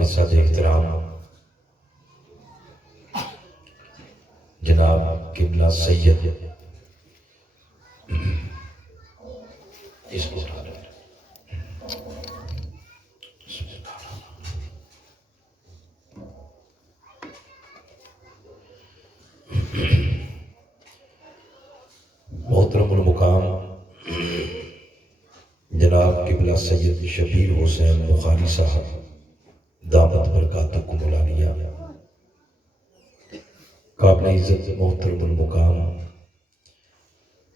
نسد احترام جناب قبلہ سید اس کو اٹھا لیں۔ محترم المقام جناب قبلہ سید شبیر حسین بخاری صاحب دامت برکاتکم العالیہ، قابل عزت محترم المقام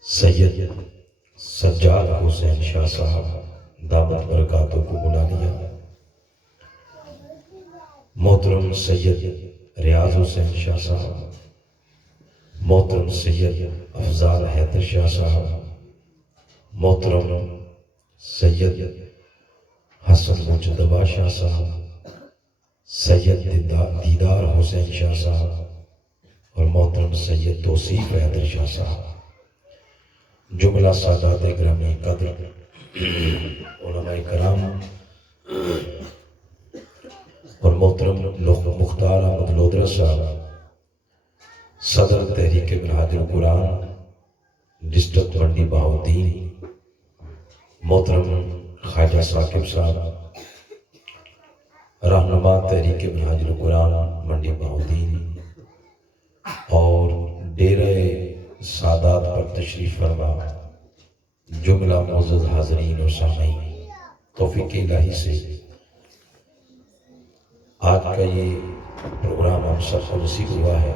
سید سجاد حسین شاہ صاحب دامت برکاتکم العالیہ، محترم سید ریاض حسین شاہ صاحب، محترم سید افضال حیدر شاہ صاحب، محترم سید حسن مجتبی شاہ صاحب، سید دیدار حسین شاہ صاحب اور محترم سید توصیف حیدر شاہ صاحب، جملہ سادات گرامی قدر علماء کرام اور محترم مختار احمد لودرہ صاحب صدر تحریک منہاج القرآن ڈسٹرکٹ منڈی بہاؤالدین، محترم خواجہ ثاقب صاحب رہنما تحریک منہاج القرآن منڈی بہاؤالدین، اور ڈیرہ سادات پر تشریف فرما جملہ معزز حاضرین اور سامعین، توفیق الہی سے آج کا یہ پروگرام ہم سب کو نصیب ہوا ہے۔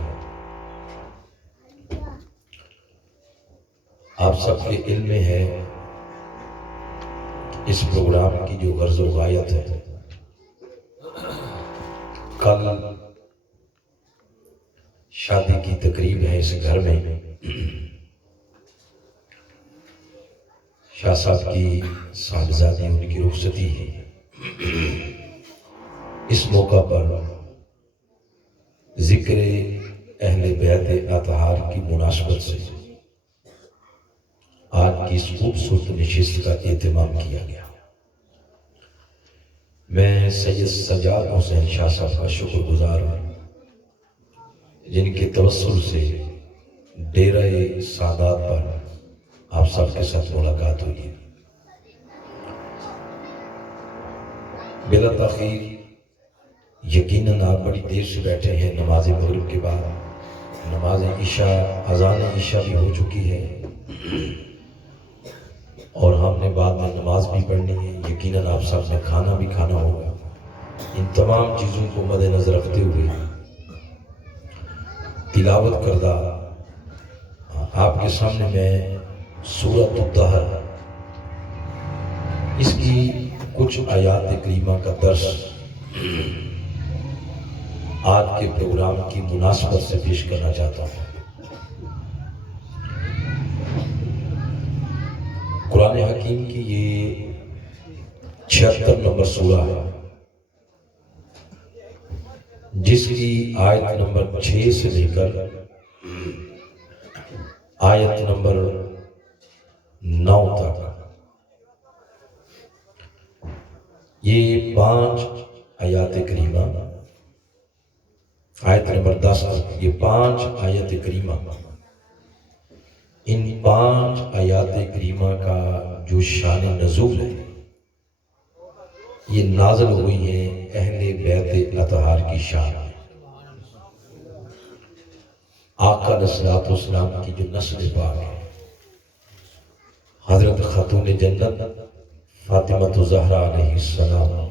آپ سب کے علم میں ہے اس پروگرام کی جو غرض و غایت ہے۔ کل شادی کی تقریب ہے اس گھر میں، شاہ صاحب کی صاحبزادی ان کی رخصتی ہے۔ اس موقع پر ذکر اہل بیت اطہار کی مناسبت سے آج کی اس خوبصورت نشست کا اہتمام کیا گیا۔ میں سید سجاد حسین شاہ صاحب کا شکر گزار ہوں جن کے توسل سے ڈیرہ سادات پر آپ سب کے ساتھ ملاقات ہوئی ہے۔ بلا تاخیر یقیناً آپ بڑی دیر سے بیٹھے ہیں، نماز مغرب کے بعد نماز عشاء اذان عشاء بھی ہو چکی ہے اور ہم نے بعد میں نماز بھی پڑھنی ہے، یقیناً آپ سب نے کھانا بھی کھانا ہوگا۔ ان تمام چیزوں کو مد نظر رکھتے ہوئے تلاوت کردہ آپ کے سامنے میں سورۃ الدہر اس کی کچھ آیات کریمہ کا درس آج کے پروگرام کی مناسبت سے پیش کرنا چاہتا ہوں۔ قرآن حکیم کی یہ 76 نمبر سورہ ہے جس کی آیت نمبر 6 سے لے کر آیت نمبر 9 تک یہ 5 آیات کریمہ، آیت نمبر 10 تک یہ 5 آیات کریمہ، ان 5 آیات کریمہ کا جو شان نزول ہے یہ نازل ہوئی ہیں اہل بیت اطہار کی شان میں۔ آقا علیہ السلام کی جو نسل پاک ہے، حضرت خاتون جنت فاطمہ زہرا علیہ السلام،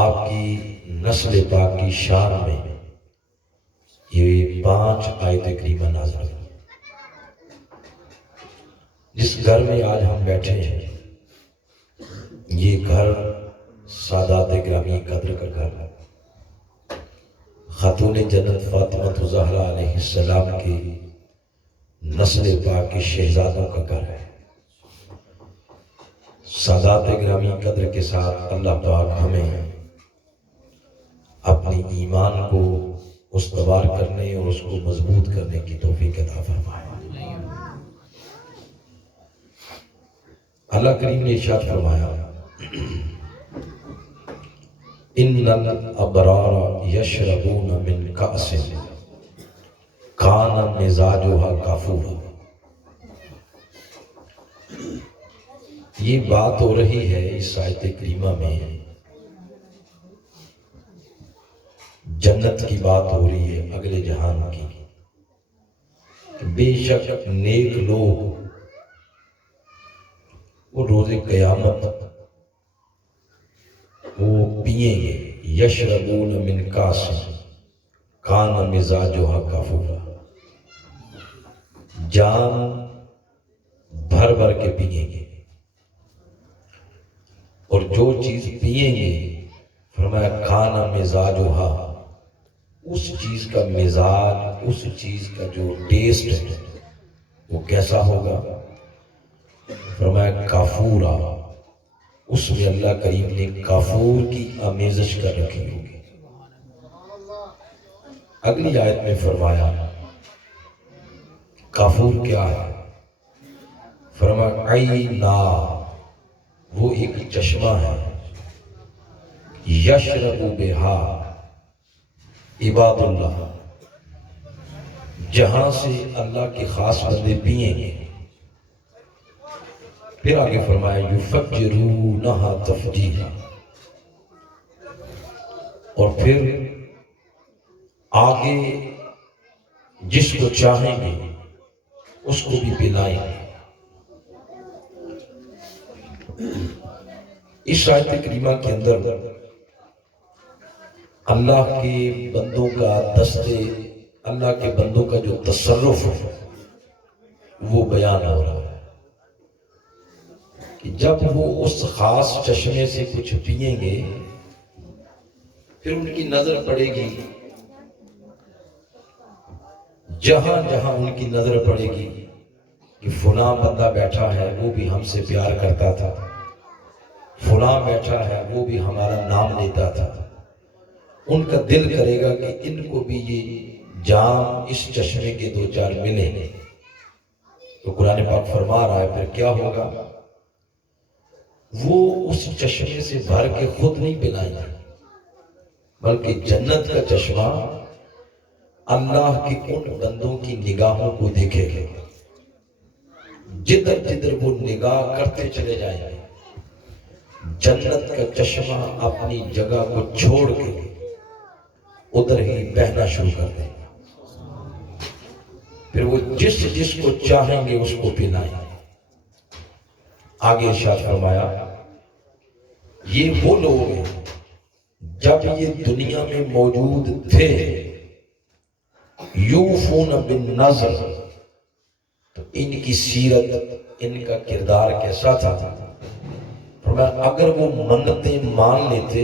آپ کی نسل پاک کی شان میں یہ 5 آیت کریمہ نازل ہوئی۔ جس گھر میں آج ہم بیٹھے ہیں یہ گھر سادات گرامی قدر کا گھر ہے، خاتون جنت فاطمہ زہرا علیہ السلام کی نسل پاک کے شہزادوں کا گھر ہے۔ سادات گرامی قدر کے ساتھ اللہ پاک ہمیں اپنی ایمان کو استوار کرنے اور اس کو مضبوط کرنے کی توفیق عطا فرمائے۔ اللہ کریم نے ارشاد فرمایا ان الابرار یشربون من کأس کان مزاجها کافورا. یہ بات ہو رہی ہے اس آیت کریمہ میں، جنت کی بات ہو رہی ہے، اگلے جہان کی. بے شک نیک لوگ وہ روز قیامت وہ پئیں گے. یشربون من کاس کان مزاجها کافورا، جام بھر بھر کے پئیں گے، اور جو چیز پئیں گے فرمایا کان مزاجها، اس چیز کا مزاج، اس چیز کا جو ٹیسٹ ہے وہ کیسا ہوگا؟ فرمایا کافورا، اس میں اللہ کریم نے کافور کی آمیزش کر رکھی ہوگی. اگلی آیت میں فرمایا کافور کیا ہے؟ فرمایا عینا، وہ ایک چشمہ ہے، یشرب بہا عباد اللہ، جہاں سے اللہ کے خاص بندے پئیں گے. پھر آگے فرمایا یفجرونہا تفجیرا، اور پھر آگے جس کو چاہیں گے اس کو بھی پلائیں گے. اس آیت کریمہ کے اندر اللہ کے بندوں کا دستے، اللہ کے بندوں کا جو تصرف ہے وہ بیان ہو رہا ہے کہ جب وہ اس خاص چشمے سے کچھ پئیں گے پھر ان کی نظر پڑے گی، جہاں جہاں ان کی نظر پڑے گی کہ فلاں بندہ بیٹھا ہے وہ بھی ہم سے پیار کرتا تھا، فلاں بیٹھا ہے وہ بھی ہمارا نام لیتا تھا، ان کا دل کرے گا کہ ان کو بھی یہ جام اس چشمے کے دو چار ملیں. تو قرآن پاک فرما رہا ہے پھر کیا ہوگا؟ وہ اس چشمے سے بھر کے خود نہیں پلائیں گے، بلکہ جنت کا چشمہ اللہ کے ان بندوں کی نگاہوں کو دیکھے گا. جدھر جدھر وہ نگاہ کرتے چلے جائیں گے جنت کا چشمہ اپنی جگہ کو چھوڑ کے ادھر ہی بہنا شروع کر دیں گے. پھر وہ جس جس کو چاہیں گے اس کو پلائیں گے. آگے ارشاد فرمایا یہ وہ لوگ ہیں جب یہ دنیا میں موجود تھے، یوفون بالنذر، تو ان کی سیرت، ان کا کردار کیسا تھا؟ فرمایا اگر وہ منتیں مان لیتے،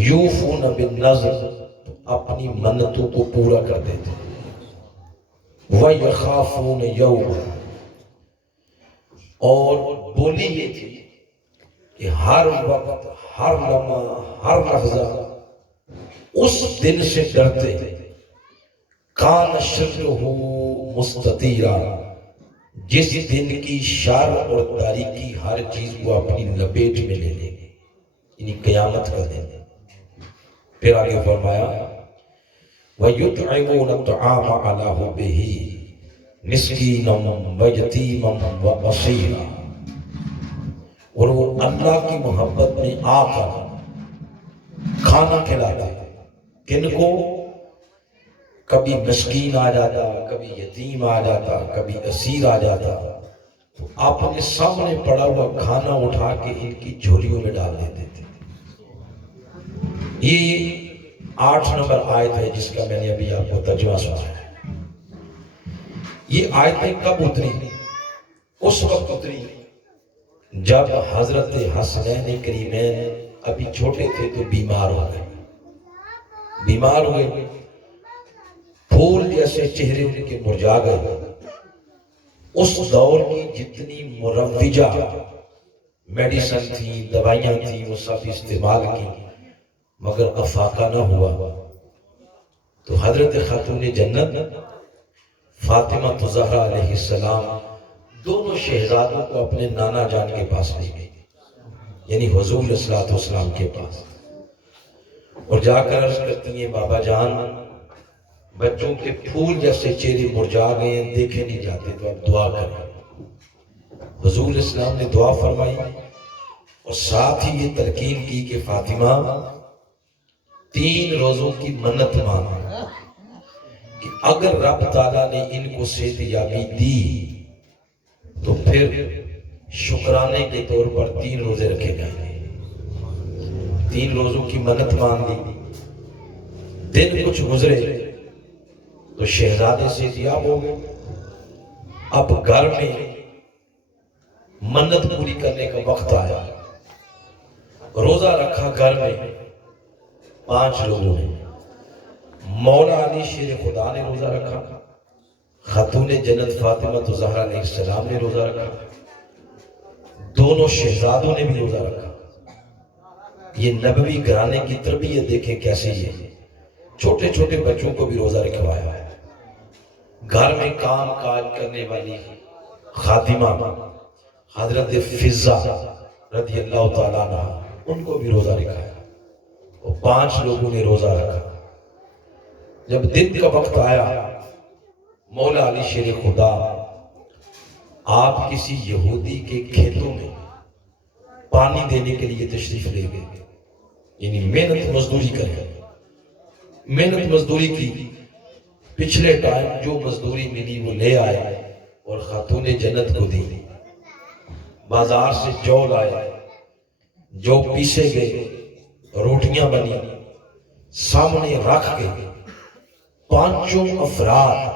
یوفون بالنذر، تو اپنی منتوں کو پورا کر دیتے. وَيَخَافُونَ يَوْمًا، اور بولی یہ تھی کہ ہر وقت، ہر لمحہ، ہر لحظہ اس دن سے ڈرتے کان شرہ مستطیرا، جس دن کی شر اور تاریکی ہر چیز کو اپنی لپیٹ میں لے لیں گے، یعنی قیامت کا دن. پھر آگے فرمایا وَيُطْعِمُونَ الطَّعَامَ عَلَىٰ حُبِّهِ مِسْكِينًا وَيَتِيمًا وَأَسِيرًا، اور وہ اللہ کی محبت میں آ کر کھانا کھلاتے. کن کو؟ کبھی مسکین آ جاتا، کبھی یتیم آ جاتا، کبھی اسیر آ جاتا، تو اپنے سامنے پڑا ہوا کھانا اٹھا کے ان کی جھولیوں میں ڈال دیتے تھے. یہ 8 نمبر آیت ہے جس کا میں نے ابھی آپ کو ترجمہ سنایا. یہ آیتیں کب اتری؟ اس وقت اتری جب حضرت حسنین کریمین ابھی چھوٹے تھے تو بیمار ہو گئے. بیمار ہوئے، پھول جیسے چہرے ان کے مرجھا گئے. اس دور کی جتنی مروجہ میڈیسن تھی، دوائیاں تھیں، وہ سب استعمال کی مگر افاقہ نہ ہوا. تو حضرت خاتون جنت فاطمہ زہرا علیہ السلام دونوں شہزادوں کو اپنے نانا جان کے پاس لے گئی، یعنی حضور صلی اللہ علیہ وسلم کے پاس. اور جا کر عرض کرتی ہیں بابا جان بچوں کے پھول جیسے چہرے مرجھا گئے ہیں، دیکھے نہیں جاتے، تو آپ دعا کریں۔ حضور اسلام نے دعا فرمائی اور ساتھ ہی یہ تلقین کی کہ فاطمہ 3 روزوں کی منت مانگ کہ اگر رب تعالیٰ نے ان کو صحت یابی دی تو پھر شکرانے کے طور پر 3 روزے رکھے جائیں گے۔ 3 روزوں کی منت مان لی، دن کچھ گزرے تو شہزادے صحت یاب ہو گئے۔ اب گھر میں منت پوری کرنے کا وقت آیا، روزہ رکھا گھر میں 5 لوگوں نے۔ مولا علی شیر خدا نے روزہ رکھا، خاتون جنت فاطمہ زہرا علیہ السلام نے روزہ رکھا، دونوں شہزادوں نے بھی روزہ رکھا۔ یہ نبوی گھرانے کی تربیت دیکھیں کیسے ہے، چھوٹے چھوٹے بچوں کو بھی روزہ رکھوایا ہے۔ گھر میں کام کاج کرنے والی خادمہ حضرت فضہ رضی اللہ تعالیٰ عنہ، ان کو بھی روزہ رکھایا، وہ 5 لوگوں نے روزہ رکھا۔ جب دن کا وقت آیا، مولا علی شیر خدا آپ کسی یہودی کے کھیتوں میں پانی دینے کے لیے تشریف لے گئے، یعنی محنت مزدوری کریں، محنت مزدوری کی۔ پچھلے ٹائم جو مزدوری ملی وہ لے آئے اور خاتون جنت کو دی۔ بازار سے جو لائے، جو پیسے گئے، روٹیاں بنی، سامنے رکھ کے 5 افراد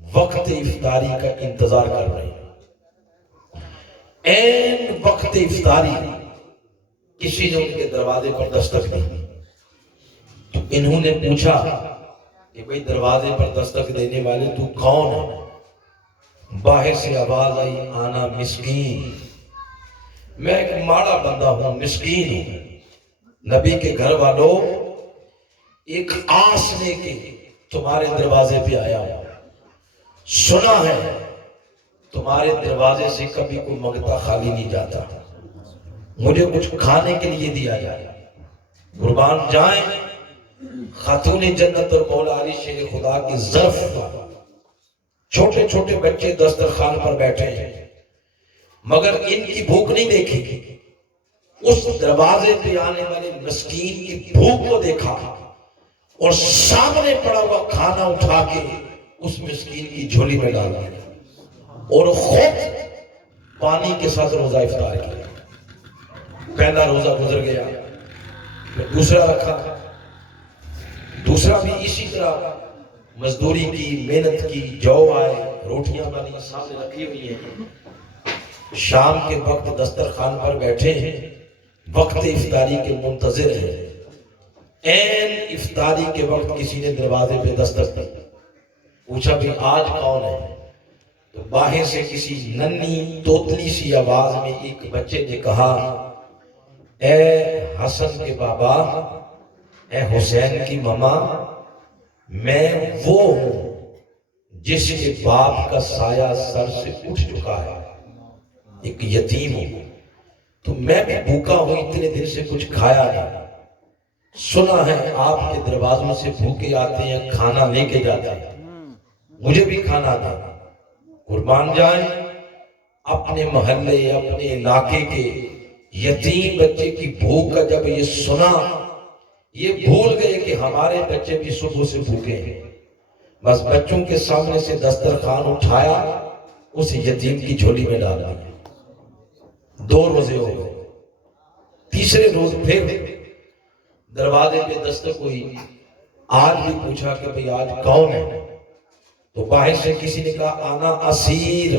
وقت افطاری کا انتظار کر رہے ہیں۔ این وقت افطاری کسی نے ان کے دروازے پر دستک دی، تو انہوں نے پوچھا کہ بھئی دروازے پر دستک دینے والے تو کون ہے؟ باہر سے آواز آئی، آنا مسکین، میں ایک ماڑا بندہ ہوں، مسکین ہوں، نبی کے گھر والوں ایک آس لے کے تمہارے دروازے پہ آیا ہوں، سنا ہے تمہارے دروازے سے کبھی کوئی منگتا خالی نہیں جاتا، مجھے کچھ کھانے کے لیے دیا جائے۔ قربان جائیں، خاتون جنت اور مولا علی شیر خدا کی ظرف، چھوٹے چھوٹے بچے دسترخوان پر بیٹھے ہیں، مگر ان کی بھوک نہیں دیکھی، اس دروازے پہ آنے والے مسکین کی بھوک کو دیکھا اور سامنے پڑا ہوا کھانا اٹھا کے اس مسکین کی جھولی میں ڈال دیا اور خود پانی کے ساتھ روزہ افطار کیا۔ پہلا روزہ گزر گیا، پھر دوسرا رکھا، دوسرا بھی اسی طرح مزدوری کی، محنت کی، جو آئے، روٹیاں بنی، سامنے رکھی ہوئی ہیں۔ شام کے وقت دسترخوان پر بیٹھے ہیں، وقت افطاری کے منتظر ہیں۔ این افطاری کے وقت کسی نے دروازے پہ دستک دی، پوچھا بھی آج کون ہے؟ تو باہر سے کسی ننھی توتلی سی آواز میں ایک بچے نے کہا، اے حسن کے بابا، اے حسین کی ماما، میں وہ ہوں جس کے باپ کا سایہ سر سے اٹھ چکا ہے، ایک یتیم ہوں، تو میں بھی بھوکا ہوں، اتنے دن سے کچھ کھایا نہیں، سنا ہے آپ کے دروازوں سے بھوکے آتے ہیں، کھانا لے کے جاتے ہیں، مجھے بھی کھانا دیں۔ قربان جائیں، اپنے محلے، اپنے علاقے کے یتیم بچے کی بھوک کا جب یہ سنا، یہ بھول گئے کہ ہمارے بچے بھی صبح سے بھوکے ہیں، بس بچوں کے سامنے سے دسترخوان اٹھایا، اس یتیم کی جھولی میں ڈالا۔ 2 روزے ہو گئے، تیسرے روز پھر دروازے پہ دستک ہوئی، آج بھی پوچھا کہ بھئی آج کون ہے؟ تو باہر سے کسی نے کہا، آنا اسیر،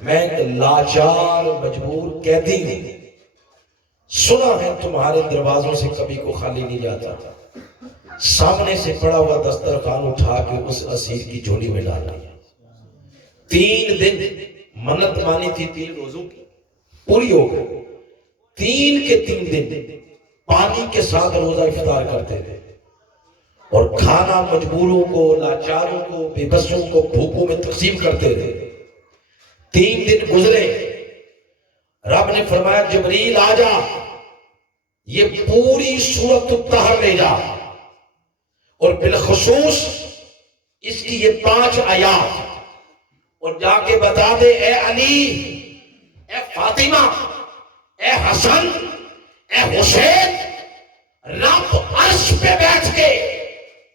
میں ایک لاچار مجبور قیدی ہوں، سنا ہے تمہارے دروازوں سے کبھی کو خالی نہیں جاتا۔ سامنے سے پڑا ہوا دسترخوان اٹھا کے اس اسیر کی جھولی میں ڈال دیا۔ 3 دن منت مانی تھی، 3 روزوں کی پوری ہو گئی۔ 3 کے 3 دن پانی کے ساتھ روزہ افطار کرتے تھے اور کھانا مجبوروں کو، لاچاروں کو، بے بسوں کو بھوکوں میں تقسیم کرتے تھے۔ 3 دن گزرے، رب نے فرمایا جبریل آ جا، یہ پوری سورۃ الطہر لے جا اور بالخصوص اس کی یہ 5 آیات اور جا کے بتا دے اے علی، اے فاطمہ، اے حسن، اے حسین، رب عرش پہ بیٹھ کے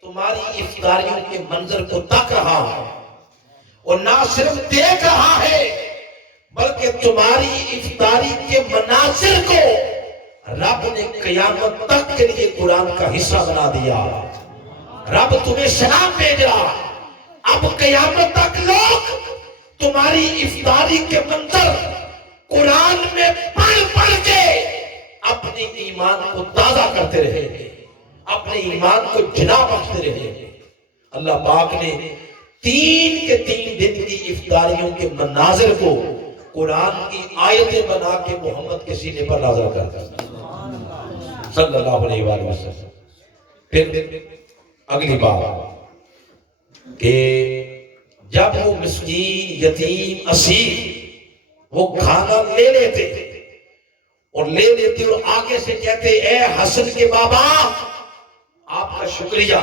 تمہاری افطاریوں کے منظر کو تک رہا ہے، اور نہ صرف دیکھ رہا ہے بلکہ تمہاری افطاری کے مناظر کو رب نے قیامت تک کے لیے قرآن کا حصہ بنا دیا۔ رب تمہیں سلام بھیج رہا، اب قیامت تک لوگ تمہاری افطاری کے منظر قرآن میں پڑھ پڑھ کے اپنے ایمان کو تازہ کرتے رہے گے، اپنے ایمان کو جنا بخشتے رہے گے۔ اللہ پاک نے 3 کے 3 دن کی افطاریوں کے مناظر کو قرآن کی آیتیں بنا کے محمد کے سینے پر نازل کر دیا صلی اللہ علیہ وآلہ وسلم۔ پھر اگلی بات کہ جب وہ مسکین، یتیم، اسیر وہ کھانا لے لیتے اور آگے سے کہتے اے حسن کے بابا آپ کا شکریہ،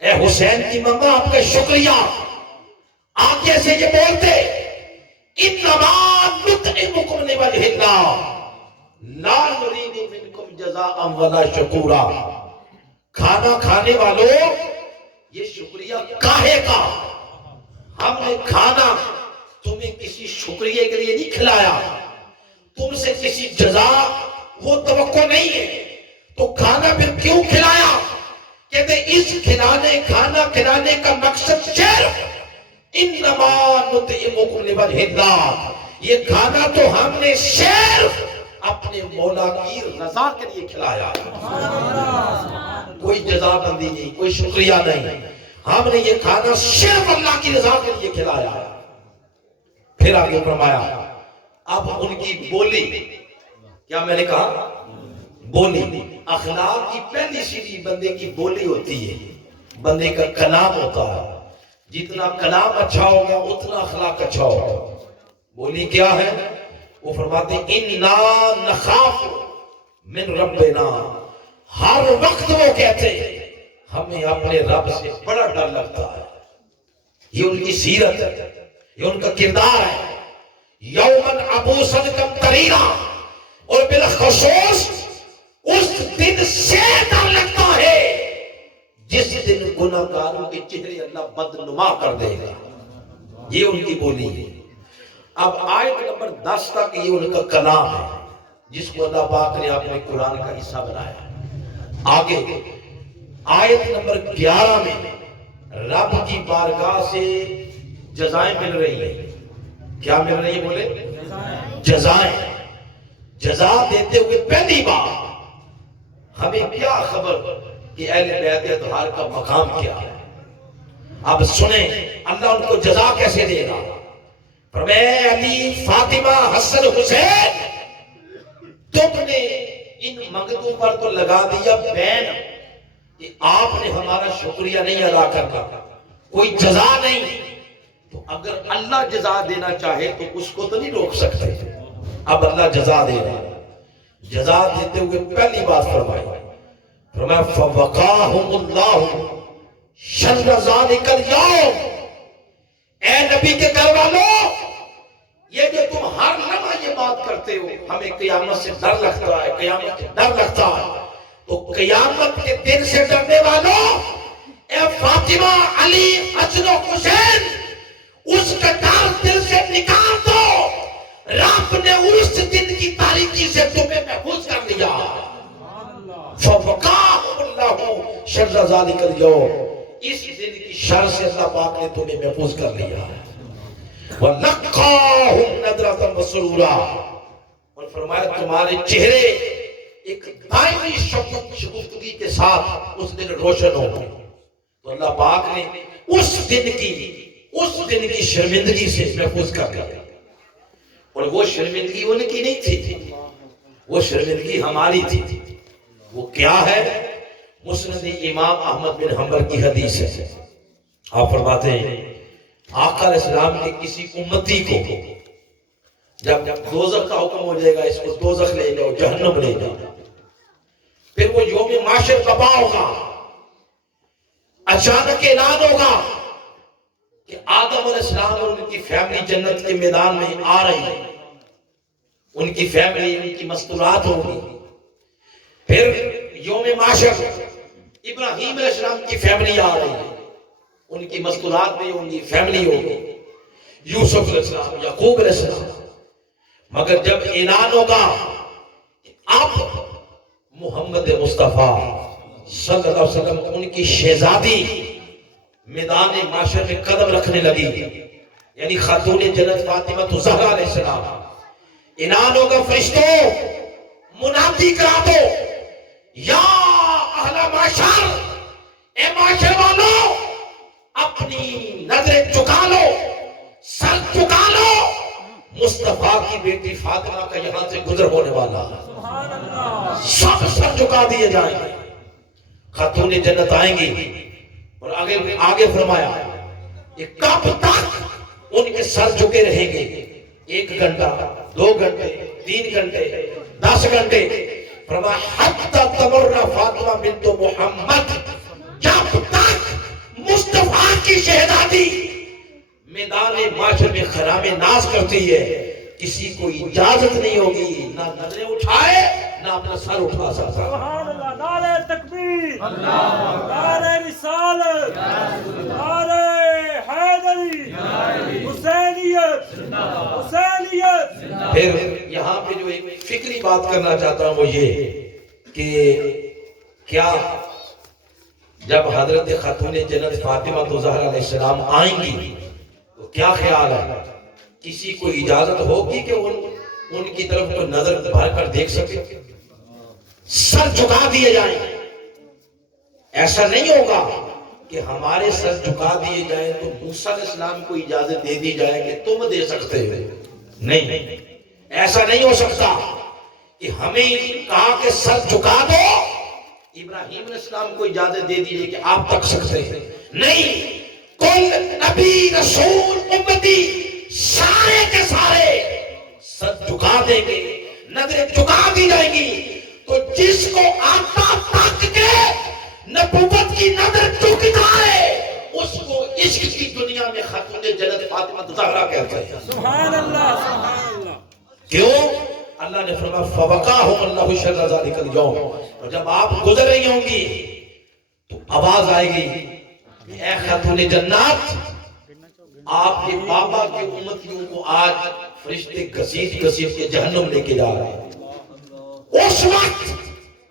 اے حسین کی ماما آپ کا شکریہ، آگے سے یہ بولتے انما نطعمکم لوجہ اللہ لا نرید منکم جزاء ولا شکورا۔ کھانا کھانے والوں یہ شکریہ کاہے کا؟ ہم نے کھانا تمہیں کسی شکریہ کے لیے نہیں کھلایا، تم سے کسی جزا وہ توقع نہیں ہے، تو کھانا پھر کیوں کھلایا؟ کہتے اس کھانا کھلانے کا مقصد صرف انما نطعمکم لوجہ اللہ، یہ کھانا تو ہم نے صرف اپنے مولا کی رضا کے لیے کھلایا، کوئی جزا بندی نہیں، کوئی شکریہ نہیں، ہم نے یہ کھانا صرف اللہ کی رضا کے لیے کھلایا ہے۔ پھر آگے فرمایا اب ان کی بولی، کیا میں نے کہا بولی، اخلاق کی پہلی سیڑھی بندے کی بولی ہوتی ہے، بندے کا کلام ہوتا ہے، جتنا کلام اچھا ہوگا اتنا اخلاق اچھا ہوگا۔ بولی کیا ہے؟ وہ فرماتے ہیں اِنَّا نَخَافُ مِن رَبِّنَا، ہر وقت وہ کہتے ہیں ہمیں اپنے رب سے بڑا ڈر لگتا ہے۔ یہ ان کی سیرت ہے، یہ ان کا کردار ہے۔ یومن عبوسن کم ترینا، اور بالخصوص اس دن سے ڈر لگتا ہے جس دن گناہگاروں کے چہرے اللہ بدنما کر دے گا۔ یہ ان کی بولی ہے۔ اب آیت نمبر 10 تک یہ ان کا کلام ہے جس کو اللہ پاک نے اپنے قرآن کا حصہ بنایا۔ آگے آیت نمبر 11 میں رب کی بارگاہ سے جزائیں مل رہی ہیں۔ کیا مل رہی ہیں؟ بولے جزائیں۔ جزا دیتے ہوئے پہلی بار ہمیں کیا خبر کہ اہل بیت اطہار کا مقام کیا ہے۔ اب سنیں اللہ ان کو جزا کیسے دے گا۔ فرمایا علی، فاطمہ، حسن، حسین، تم نے ان منگتوں پر تو لگا دیا بین کہ آپ نے ہمارا شکریہ نہیں ادا کرتا، کوئی جزا نہیں، تو اگر اللہ جزا دینا چاہے تو اس کو تو نہیں روک سکتے۔ اب اللہ جزا دے رہا ہے۔ جزا دیتے ہوئے پہلی بات فرمایا فَوَقَاهُمُ اللَّهُ شَرَّ ذَلِكَ الْيَوْمِ، اے نبی کے گھر والوں، یہ جو تم ہر لمحہ یہ بات کرتے ہو ہمیں قیامت سے ڈر لگتا ہے، قیامت سے ڈر لگتا ہے، تو قیامت کے دن سے ڈرنے والوں، اے فاطمہ، علی، حسن و حسین، اس کا ڈر دل سے نکال دو۔ رب نے اس دن کی تاریکی سے تمہیں محفوظ کر لیا۔ فَوَقَاهُمُ اللَّهُ شَرَّ ذَلِكَ الْيَوْمِ، اس دن کی شر سے اللہ پاک نے تمہیں محفوظ کر لیا۔ وَلَقَّاهُمْ نَضْرَةً وَسُرُورًا، اور فرمایا تمہارے چہرے ایک دائمی شگفتگی کے ساتھ اس دن روشن ہو گئے۔ تو اللہ پاک نے اس دن کی شرمندگی سے محفوظ کر دیا، اور وہ شرمندگی ان کی نہیں تھی، وہ شرمندگی ہماری تھی۔ وہ کیا ہے؟ مسند امام احمد بن حنبل کی حدیث ہے۔ آپ فرماتے ہیں آقا علیہ السلام کے کسی امتی کو جب دوزخ کا حکم ہو جائے گا، اس کو دوزخ لے جاؤ، جہنم لے جاؤ، پھر وہ یوم معاشر کب ہوگا؟ اچانک اعلان ہوگا کہ آدم علیہ السلام اور ان کی فیملی جنت کے میدان میں آ رہی ہے، ان کی فیملی، ان کی مستورات ہوگی۔ پھر یوم معاشر ابراہیم علیہ السلام کی فیملی آ رہی ہے، ان کی مستورات بھی ہوں گی، فیملی ہوگی، یوسف علیہ السلام، یعقوب علیہ السلام۔ مگر جب اعلان ہوگا اب محمد مصطفیٰ صلی اللہ علیہ وسلم ان کی شہزادی میدان معاشر میں قدم رکھنے لگی، یعنی خاتون جنت فاطمہ زہرا علیہ السلام، اعلان ہوگا فرشتوں منادی کرا دو، یا اہل معاشر، اے معاشر والو، اپنی نظریں چکا لو، سر چکا لو، مصطفیٰ کی بیٹی فاطمہ کا یہاں سے گزر ہونے والا ہے۔ سب سر چکا دیے جائیں گے، خاتون جنت آئیں گی، اور آگے فرمایا یہ کب تک ان کے سر جھکے رہیں گے؟ 1 گھنٹہ، 2 گھنٹے، 3 گھنٹے، 10 گھنٹے۔ فرمایا حتی تمر فاطمہ بنت محمد، جب تک مصطفیٰ کی شہزادی میدان معاشر میں خرام ناز کرتی ہے، کسی کو اجازت نہیں ہوگی نہ نظریں اٹھائے نہ اپنا سر اٹھا سکتا۔ سبحان اللہ، نعرہ تکبیر، نعرہ رسالت، نعرہ حیدری، حسینیت، حسینیت۔ پھر یہاں پہ جو ایک فکری بات کرنا چاہتا ہوں وہ یہ کہ کیا جب حضرت خاتون جنت فاطمہ زہرا علیہ السلام آئیں گی تو کیا خیال ہے؟ کسی کو اجازت ہوگی کہ ان کی طرف کو نظر بھر کر دیکھ سکے؟ سر جھکا دیے جائیں؟ ایسا نہیں ہوگا کہ ہمارے سر جھکا دیے جائیں تو موسیٰ علیہ السلام کو اجازت دے دی جائے کہ تم دے سکتے ہو، نہیں، ایسا نہیں ہو سکتا کہ ہمیں کہا کہ سر جھکا دو، ابراہیم علیہ السلام کو اجازت دے دیجئے کہ آپ تک سکتے ہیں، نہیں، کل نبی رسول امتی سارے کے سارے سر جھکا دیں گے، نظریں جھکا دی جائیں گی۔ تو جس کو آتا تک کے نبوت کی نظر جھک جائے اس کو عشق کی دنیا میں خاتون جنت فاطمہ زہرا کہتے ہیں۔ سبحان اللہ، سبحان اللہ۔ کیوں؟ اللہ نے فرمایا فَوَقَاهُمُ اللَّهُ شَرَّ ذَلِكَ الْيَوْمِ، اور جب آپ گزر رہی ہوں گی تو آواز آئے گی اے خاتون جنات، آپ کے بابا کے امتیوں کو آج فرشتے گھسیٹ گھسیٹ کے جہنم لے کے جا رہے ہیں۔ اس وقت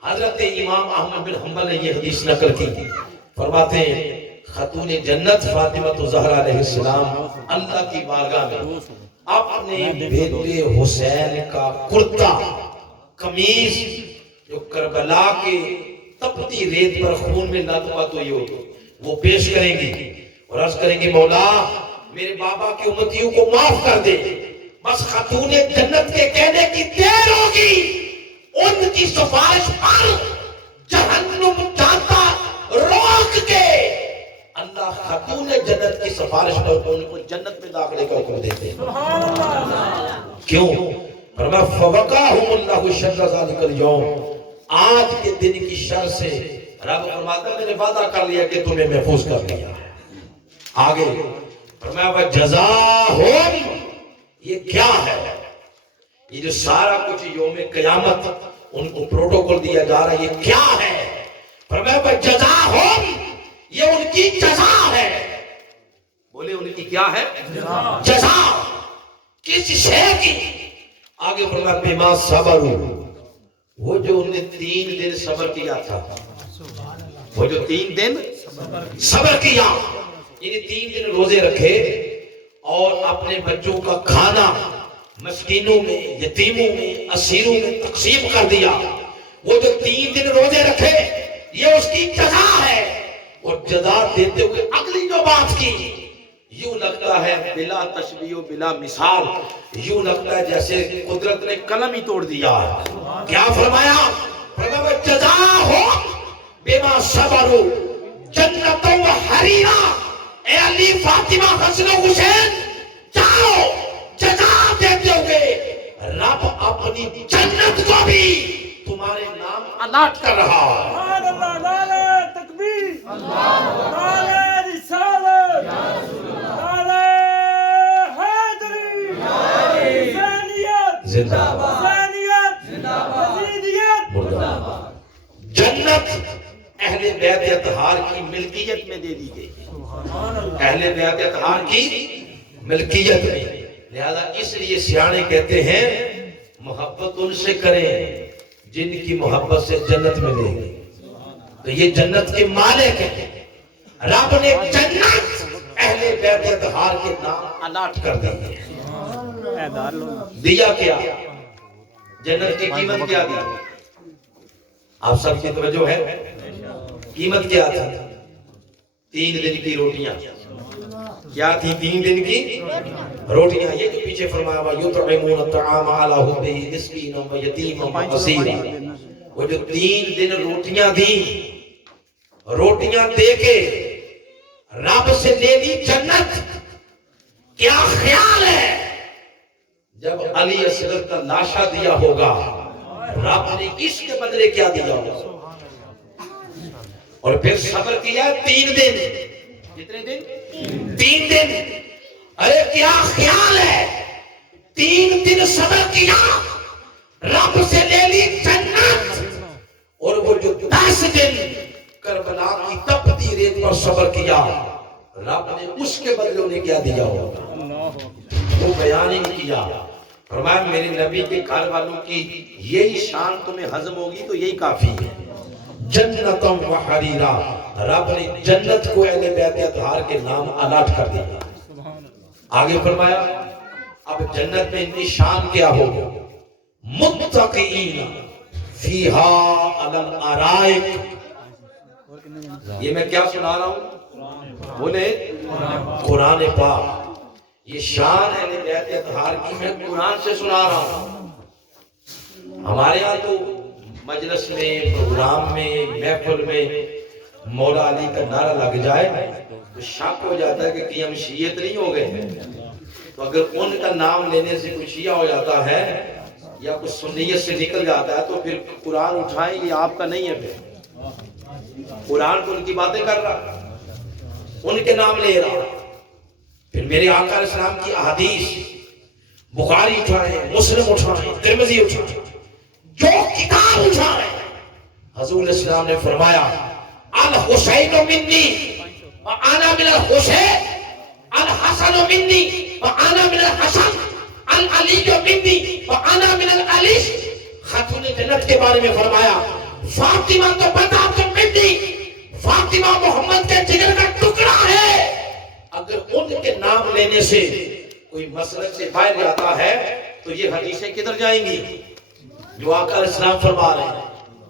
حضرت امام احمد بن حنبل نے یہ حدیث نقل کی، فرماتے ہیں خاتون جنت فاطمہ زہرا علیہ السلام اللہ کی بارگاہ میں اپنے بیٹے حسین کا کرتا قمیص جو کربلا کے تپتی ریت پر خون میں لطمت ہوئی ہو وہ پیش کریں گی اور عرض کریں گی مولا میرے بابا کی امتیوں کو معاف کر دے، بس خاتون جنت کے کہنے کی دیر ہوگی، ان کی سفارش پر جہنم جاتا روک کے اللہ خاتون جنت کی سفارش پر ان کو جنت میں داخلے کا حکم دیتے ہیں۔ سبحان اللہ۔ کیوں؟ فرمایا فَوَقَاهُمُ اللَّهُ شَرَّ ذَلِكَ الْيَوْمِ، آج کے دن کی شر سے رب فرماتا ہے میں نے وعدہ کر لیا کہ تمہیں محفوظ کر لیا۔ آگے فرمایا وَجَزَاهُمْ، یہ کیا ہے؟ یہ جو سارا کچھ یوم قیامت ان کو پروٹوکول دیا جا رہا ہے یہ کیا ہے؟ فرمایا وَجَزَاهُمْ، یہ ان کی جزا ہے۔ بولے ان کی کیا ہے؟ جزا کس شے کی؟ آگے فرمایا بِمَا صَبَرُوا، وہ جو انہیں 3 دن صبر کیا تھا، وہ جو 3 دن صبر کیا، یعنی 3 دن روزے رکھے اور اپنے بچوں کا کھانا مسکینوں میں، یتیموں میں، اسیروں میں تقسیم کر دیا، وہ جو 3 دن روزے رکھے یہ اس کی جزا ہے۔ اور جزا دیتے ہوئے اگلی جو بات کی یوں لگتا ہے بلا تشبیہ و بلا مثال، یوں لگتا ہے جیسے قدرت نے قلم ہی توڑ دیا۔ کیا فرمایا؟ فرمایا جزاہم بما صبروا جنت و حریرا، اے علی فاطمہ حسن و حسین جاؤ، جزا دیتے ہوئے رب اپنی جنت کو بھی تمہارے نام الاٹ کر رہا ہے. سبحان اللہ. نعرہ تکبیر. نعرہ رسالت. نعرہ حیدری. حسینیت زندہ باد. حسینیت یزیدیت. مردہ. جنت اہل بیت اطہار کی ملکیت میں دے دی گئی. اہل بیت اطہار کی ملکیت میں. لہذا اس لیے سیانے کہتے ہیں محبت ان سے کریں جن کی محبت سے جنت ملے گی. تو یہ جنت کے مالک ہیں. رب نے جنت اہل بیت اطہار کے نام الاٹ کر دی. دیا کیا؟ جنت کی قیمت کیا دی؟ آپ سب کی توجہ ہے. قیمت کیا تھی؟ 3 دن کی روٹیاں. کیا تھی 3 دن کی روٹیاں؟ یہ جو پیچھے فرمایا ہوا یطعمون الطعام علی حبہ مسکینا و یتیما و اسیرا. وہ جو 3 دن روٹیاں دی، روٹیاں دے کے رب سے لے لی جنت. کیا خیال ہے جب علی اصغر کا لاشا دیا ہوگا رب نے اس کے بدلے کیا دیا ہوگا؟ اور پھر صبر کیا 3 دن. کتنے دن؟ 3 دن. ارے کیا خیال ہے 3 دن صبر کیا، رب سے لے لی جنت. اور وہ جو 10 دن کربلا کی تپتی ریت پر صبر کیا رب نے اس کے بدلے انہیں کیا دیا ہوگا؟ وہ بیان ہی نہیں کیا. فرمایا میرے نبی کے گھر والوں کی یہی شان تمہیں ہضم ہوگی تو یہی کافی ہے. جنتم و حریرا. رب نے جنت کو اہل بیت اطہار کے نام الاٹ کر دیا. آگے فرمایا اب جنت میں ان کی شان کیا ہوگا؟ متقین فیہا علی الارائک. یہ میں کیا سنا رہا ہوں؟ بولے قرآن پاک. یہ شان اہل بیت اطہار کی میں قرآن سے سنا رہا ہوں. ہمارے ہاں تو مجلس میں، پروگرام میں، محفل میں مولا علی کا نعرہ لگ جائے تو شک ہو جاتا ہے کہ ہم شیعت نہیں ہو گئے ہیں. تو اگر ان کا نام لینے سے کوئی شیعہ ہو جاتا ہے یا کچھ سنیت سے نکل جاتا ہے تو پھر قرآن اٹھائیں یہ آپ کا نہیں ہے. پھر قرآن تو ان کی باتیں کر رہا، ان کے نام لے رہا. پھر میرے آقا علیہ السلام کی احادیث بخاری اٹھائیں، مسلم اٹھائیں، ترمذی اٹھائیں، جو کتاب اٹھائیں حضور علیہ السلام نے فرمایا الحسین منی وانا من الحسین، الحسن منی وانا من الحسن، العلی منی وانا من العلی. خاتون جنت کے بارے میں فرمایا فاطمہ تو بتا تم منی، فاطمہ محمد کے جگر کا ٹکڑا ہے. اگر ان کے نام لینے سے کوئی مسلک سے باہر جاتا ہے تو یہ حدیثیں کدھر جائیں گی جو آقا علیہ السلام فرما رہے ہیں؟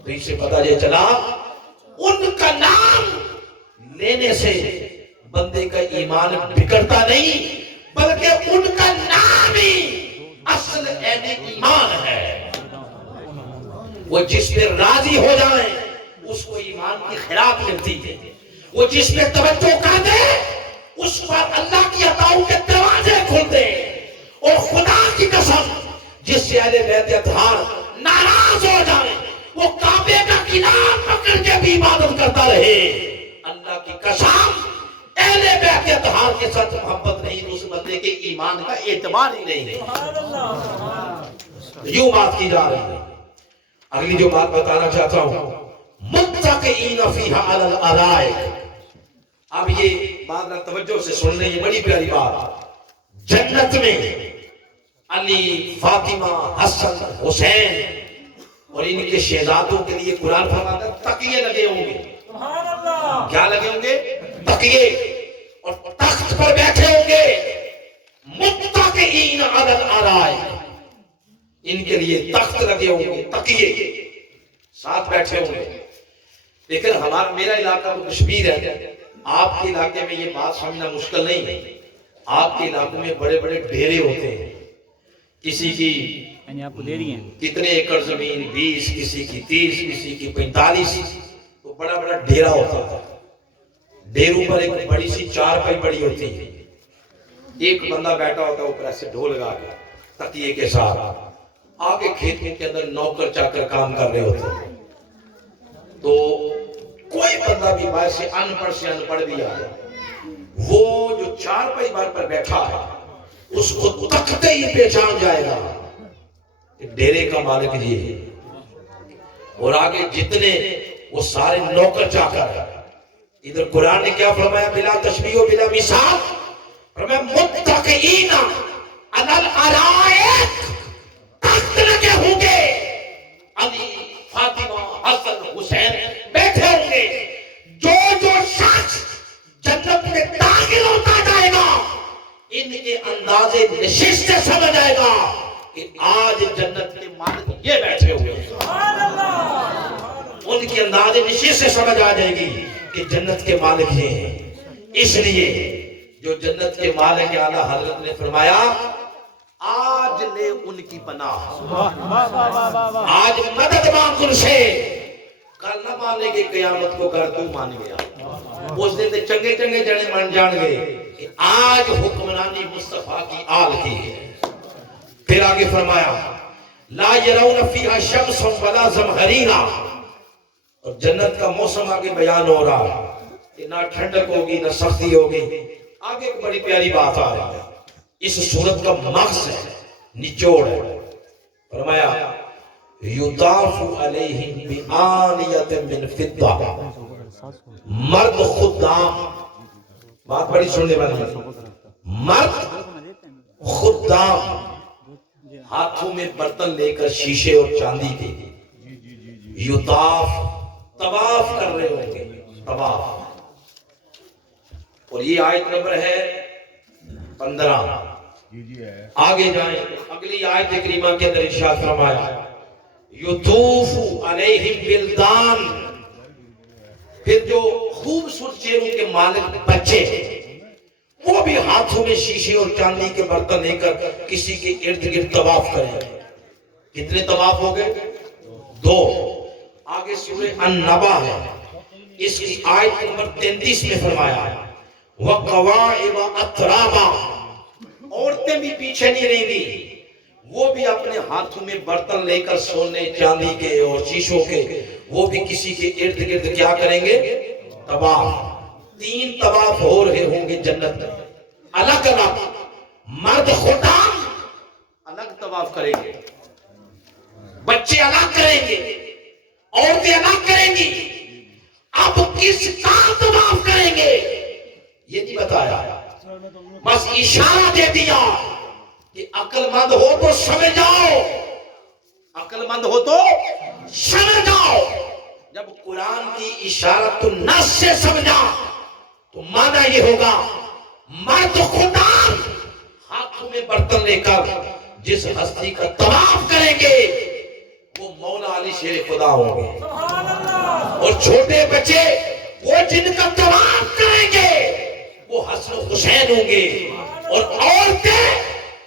تو اس سے پتہ یہ چلا ان کا نام لینے سے بندے کا ایمان بگڑتا نہیں بلکہ ان کا نام ہی اصل عین ایمان ہے. وہ جس پہ راضی ہو جائیں اس کو ایمان کی خیرات ملتی ہے. وہ جس پہ توجہ کر دے اس پر اللہ کی عطاؤں کے دروازے کھلتے ہیں. اور خدا کی قسم جس سے اہل بیت اطہار ناراض ہو جائیں وہ کعبے کا کنار پکڑ کے بھی عبادت کرتا رہے. اللہ کی قسم اہل بیت اطہار کے ساتھ محبت نہیں تو اس بندے کے ایمان کا اعتبار ہی نہیں ہے. یوں بات کی جا رہی ہے. اگلی جو بات بتانا چاہتا ہوں متقین فیہا علی الارائک. اب یہ بات توجہ سے سن لیں، یہ بڑی پیاری بات. جنت میں علی، فاطمہ، حسن، حسین اور ان کے شہزادوں کے لیے قرآن فرماتا ہے تکیے لگے ہوں گے. سبحان اللہ. کیا لگے ہوں گے؟ تکیے. اور تخت پر بیٹھے ہوں گے متقین علی الارائک. ان کے لیے تخت لگے ہوں گے، تکیے ساتھ بیٹھے ہوں گے. لیکن میرا علاقہ تو کشمیر ہے. آپ کے علاقے میں یہ بات سمجھنا مشکل نہیں ہے. آپ کے علاقوں میں بڑے بڑے ڈیرے ہوتے ہیں. کسی کی کتنے ایکڑ زمین، 20، کسی کی 30، کسی کی 45. تو بڑا بڑا ڈیرا ہوتا ہے. ڈیروں پر ایک بڑی سی چارپائی پڑی ہوتی ہے. ایک بندہ بیٹھا ہوتا ہے اوپر ایسے ڈھول لگا کے تکیے کے ساتھ. آگے کھیتوں کے اندر نوکر چاکر کام کر رہے ہوتے ہیں، تو کوئی بندہ بھی باہر سے ان پڑھ بھی آیا، وہ جو چارپائی پر بیٹھا ہے اس کو تکتے ہی پہچان جائے گا کہ ڈیرے کا مالک یہ ہے، اور آگے جتنے وہ سارے نوکر چاکر ہیں۔ ادھر قرآن نے کیا فرمایا؟ بلا تشبیہ و بلا مثال، فرمایا متقین علی الارائک، تخت لگے ہوں گے، علی، فاطمہ، حسن، حسین بیٹھے ہوں گے۔ جو شخص جنت میں داخل ہوتا جائے گا ان کے انداز نشست سے سمجھ آئے گا کہ آج جنت کے مالک یہ بیٹھے ہوئے ہیں۔ سبحان اللہ، ان کی انداز نشست سے سمجھ آ جائے گی کہ جنت کے مالک یہ ہیں۔ اس لیے جو جنت کے مالک اعلیٰ حضرت نے فرمایا آج لے ان کی پناہ، آج مدد مانگ ان سے، کل نہ مانے گے قیامت کو کر تو مان گیا، اس دن تے چنگے چنگے جنے مان جان گے کہ آج حکمرانی مصطفیٰ کی آل کی ہے۔ پھر آگے فرمایا لا یرون فیہا شمسا ولا زمہریرا، اور جنت کا موسم آگے بیان ہو رہا کہ نہ ٹھنڈک ہوگی نہ سختی ہوگی۔ آگے ایک بڑی پیاری بات آ رہی ہے، اس صورت کا مغز ہے، نچوڑ ہے۔ فرمایا یطاف علیہم بآنیۃ من فضہ، مرد خدام، بات بڑی سننے والی ہے، مرد خدام ہاتھوں میں برتن لے کر شیشے اور چاندی کے یطاف، طواف کر رہے ہوں گے، طواف۔ اور یہ آیت نمبر ہے 15۔ آگے جائیں تو اگلی آیت کریمہ کے اندر ارشاد فرمایا یطوف علیہم ولدان، پھر جو خوبصورت چہروں کے مالک بچے وہ بھی ہاتھوں میں شیشے اور چاندی کے برتن لے کر کسی کے ارد گرد طواف کریں۔ کتنے طواف ہو گئے؟ 2۔ آگے سورہ النبا ہے، اس کی آیت نمبر 33 میں فرمایا وَقَوَاعِبَ أَتْرَابًا، عورتیں بھی پیچھے نہیں رہیں گی، وہ بھی اپنے ہاتھوں میں برتن لے کر سونے چاندی کے اور شیشوں کے، وہ بھی کسی کے ارد گرد کیا کریں گے؟ طواف۔ 3 طواف ہو رہے ہوں گے جنت میں، الگ الگ، مرد خدام الگ طواف کریں گے، بچے الگ کریں گے، عورتیں الگ کریں گی۔ اب کس کا طواف کریں گے یہ نہیں بتایا، بس اشارہ دے دیا کہ عقل مند ہو تو سمجھ جاؤ، عقل مند ہو تو سمجھ جاؤ۔ جب قرآن کی اشارت النص سے سمجھا تو معنی یہ ہوگا مرد خدام ہاتھوں میں برتن لے کر جس ہستی کا طواف کریں گے وہ مولا علی شیر خدا ہوں گے، سبحان اللہ، اور چھوٹے بچے وہ جن کا طواف کریں گے وہ حسن و حسین ہوں گے، اور عورتیں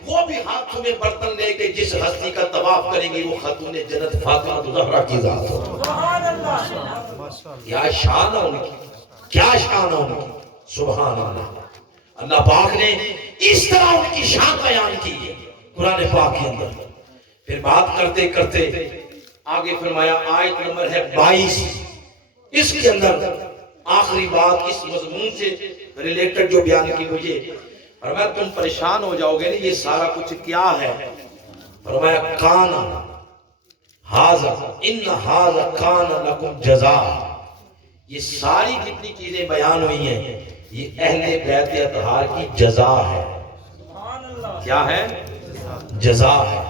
وہ بھی ہاتھوں میں برتن لے کے جس ہستی کا طواف کریں گی وہ خاتون جنت فاطمہ زہرا کی ذات ہو۔ سبحان اللہ، کیا شان ہے ان کی، کیا شان ہے ان کی، سبحان اللہ۔ اللہ پاک نے اس طرح ان کی شان بیان کی ہے قرآن پاک کے اندر۔ پھر بات کرتے کرتے آگے فرمایا آیت نمبر ہے 22، اس کے اندر آخری بات اس مضمون سے ریلیٹڈ جو بیان کی مجھے، فرمایا تم پریشان ہو جاؤ گے یہ سارا کچھ کیا ہے؟ فرمایا کانا ہاذا ان ہاذا کان لکم جزاء، یہ ساری جتنی چیزیں بیان ہوئی ہیں یہ اہل بیت اطہار کی جزا ہے۔ سبحان اللہ، کیا ہے؟ جزا ہے۔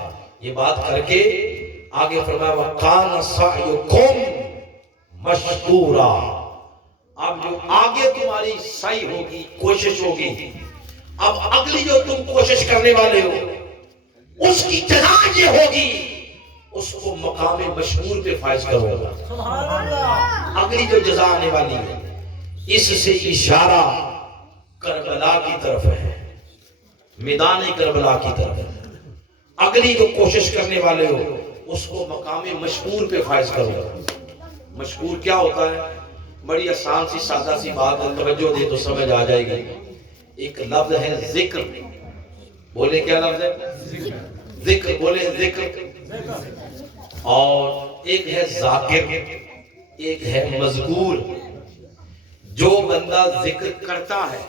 یہ بات کر کے آگے فرمایا وَقَانَ سَعْيُكُمْ مَشْكُورًا، اب جو آگے تمہاری سعی ہوگی، کوشش ہوگی، اب اگلی جو تم کوشش کرنے والے ہو اس کی جزا یہ ہوگی، اس کو مقام مشکور پہ فائز کرو گا۔ سبحان اللہ، اگلی جو جزا آنے والی ہے اس سے اشارہ کربلا کی طرف ہے، میدان کربلا کی طرف ہے۔ اگلی جو کوشش کرنے والے ہو اس کو مقام مشکور پہ فائز کرو گا۔ مشکور کیا ہوتا ہے؟ بڑی آسان سی سادہ سی بات ہے، توجہ دے تو سمجھ آ جائے گی۔ ایک لفظ ہے ذکر، بولے کیا لفظ ہے؟ ذکر، بولے ذکر، اور ایک ہے ذاکر، ایک ہے مذکور۔ جو بندہ ذکر کرتا ہے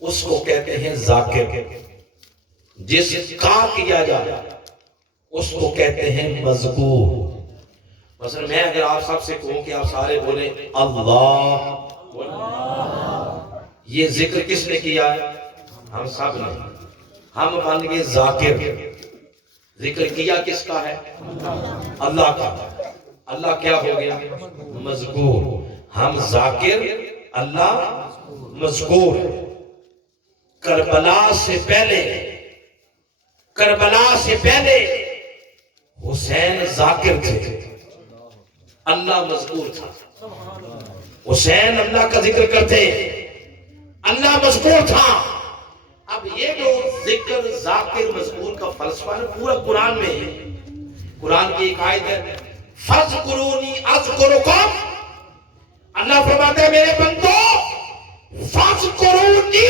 اس کو کہتے ہیں ذاکر، جس کا کیا جائے اس کو کہتے ہیں مذکور۔ مثلا میں اگر آپ سب سے کہوں کہ آپ سارے بولیں اللہ، یہ ذکر کس نے کیا ہے؟ ہم سب نے۔ ہم بن گئے ذاکر۔ ذکر کیا کس کا ہے؟ اللہ کا۔ اللہ کیا ہو گیا؟ مذکور۔ ہم ذاکر، اللہ مذکور۔ کربلا سے پہلے حسین ذاکر تھے، اللہ مذکور تھا۔ حسین اللہ کا ذکر کرتے، اللہ مذکور تھا۔ اب یہ جو ذکر ذاکر مذکور کا فلسفہ ہے پورا قرآن میں ہے۔ قرآن کی ایک آیت ہے فَاذْكُرُونِي أَذْكُرُكُمْ، اللہ فرماتے ہیں میرے بندو فَاذْكُرُونِي،